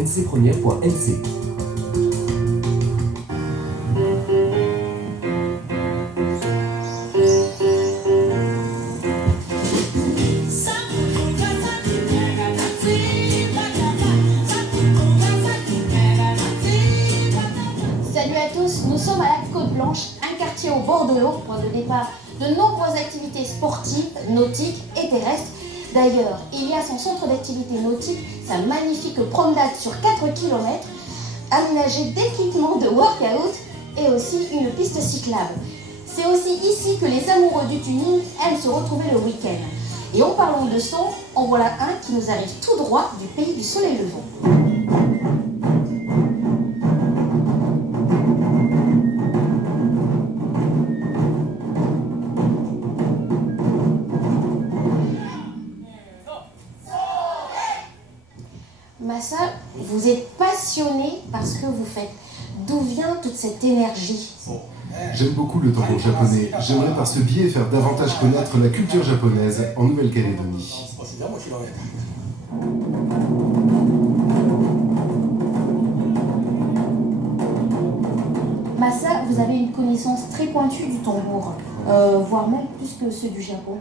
ncpremière.nc. Salut à tous, nous sommes à la Côte-Blanche, un quartier au bord de l'eau, point de départ de nombreuses activités sportives, nautiques et terrestres. D'ailleurs, il y a son centre d'activité nautique, sa magnifique promenade sur 4 km, aménagée d'équipements de workout et aussi une piste cyclable. C'est aussi ici que les amoureux du tuning aiment se retrouver le week-end. Et en parlant de son, en voilà un qui nous arrive tout droit du pays du soleil levant. Massa, vous êtes passionné par ce que vous faites. D'où vient toute cette énergie? J'aime beaucoup le tambour japonais. J'aimerais par ce biais faire davantage connaître la culture japonaise en Nouvelle-Calédonie. Massa, vous avez une connaissance très pointue du tambour, voire même plus que ceux du Japon.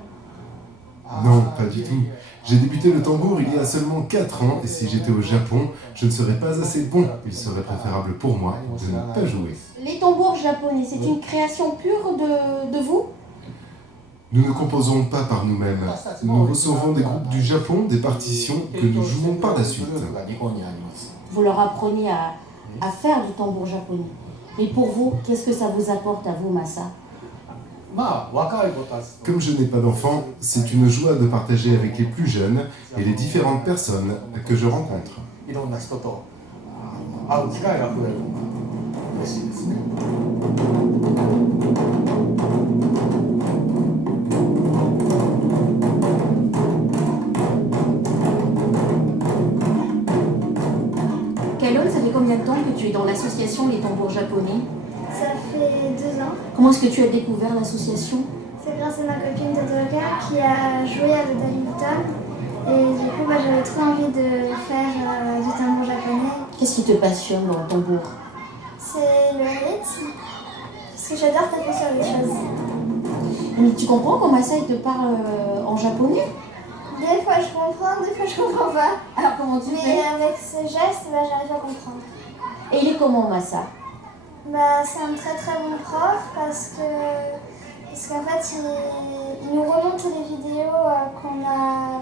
Non, pas du tout. J'ai débuté le tambour il y a seulement 4 ans et si j'étais au Japon, je ne serais pas assez bon. Il serait préférable pour moi de ne pas jouer. Les tambours japonais, c'est une création pure de vous? Nous ne composons pas par nous-mêmes. Nous recevons des groupes du Japon, des partitions que nous jouons par la suite. Vous leur apprenez à faire du tambour japonais. Mais pour vous, qu'est-ce que ça vous apporte à vous, Massa? Comme je n'ai pas d'enfants, c'est une joie de partager avec les plus jeunes et les différentes personnes que je rencontre. Kailon, ça fait combien de temps que tu es dans l'association Les Tambours Japonais? Ça fait 2 ans. Comment est-ce que tu as découvert l'association? C'est grâce à ma copine Totoroka qui a joué à le badminton. Et du coup, j'avais trop envie de faire du tambour japonais. Qu'est-ce qui te passionne dans le tambour? C'est le rythme. Parce que j'adore taper sur les choses. Mais tu comprends quand Massa il te parle en japonais? Des fois je comprends, des fois je comprends pas. Alors comment tu Mais fais? avec ce geste, j'arrive à comprendre. Et il est comment, Massa? C'est un très très bon prof parce qu'en fait il nous remonte les vidéos qu'on a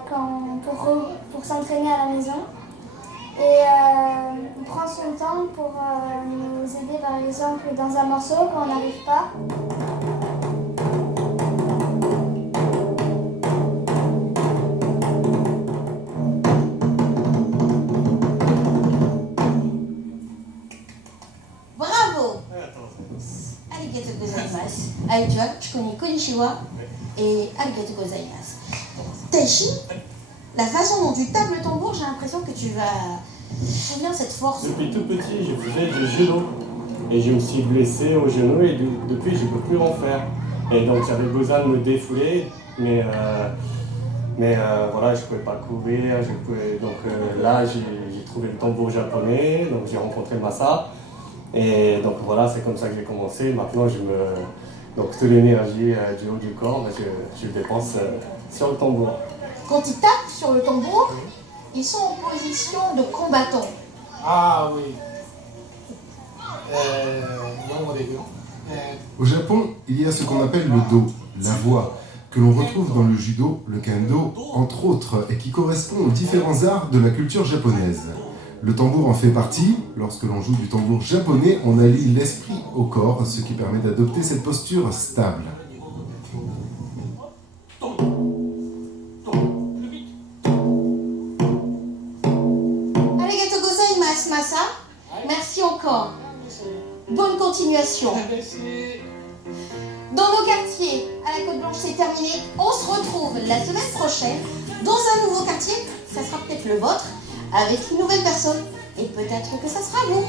pour s'entraîner à la maison et il prend son temps pour nous aider par exemple dans un morceau quand on n'arrive pas. Bravo! Arigato gozaimasu. Allez, tu vois, je connais Konnichiwa et Arigato gozaimasu. Taichi, la façon dont tu tapes le tambour, j'ai l'impression que tu vas... J'aime bien cette force. Depuis tout petit, je faisais du judo. Et je me suis blessé au genou et depuis, je ne peux plus en faire. Et donc, j'avais besoin de me défouler, mais voilà, je ne pouvais pas courir. Là, j'ai trouvé le tambour japonais, donc j'ai rencontré Massa. Et donc voilà, c'est comme ça que j'ai commencé. Maintenant, donc toute l'énergie du haut du corps, je le dépense sur le tambour. Quand ils tapent sur le tambour, ils sont en position de combattant. Ah oui. Au Japon, il y a ce qu'on appelle le do, la voix, que l'on retrouve dans le judo, le kendo, entre autres, et qui correspond aux différents arts de la culture japonaise. Le tambour en fait partie. Lorsque l'on joue du tambour japonais, on allie l'esprit au corps, ce qui permet d'adopter cette posture stable. Arigato gozaimasu, Massa. Merci encore. Bonne continuation. Dans nos quartiers, à la Côte-Blanche, c'est terminé. On se retrouve la semaine prochaine dans un nouveau quartier. Ça sera peut-être le vôtre, avec une nouvelle personne. Et peut-être que ça sera vous.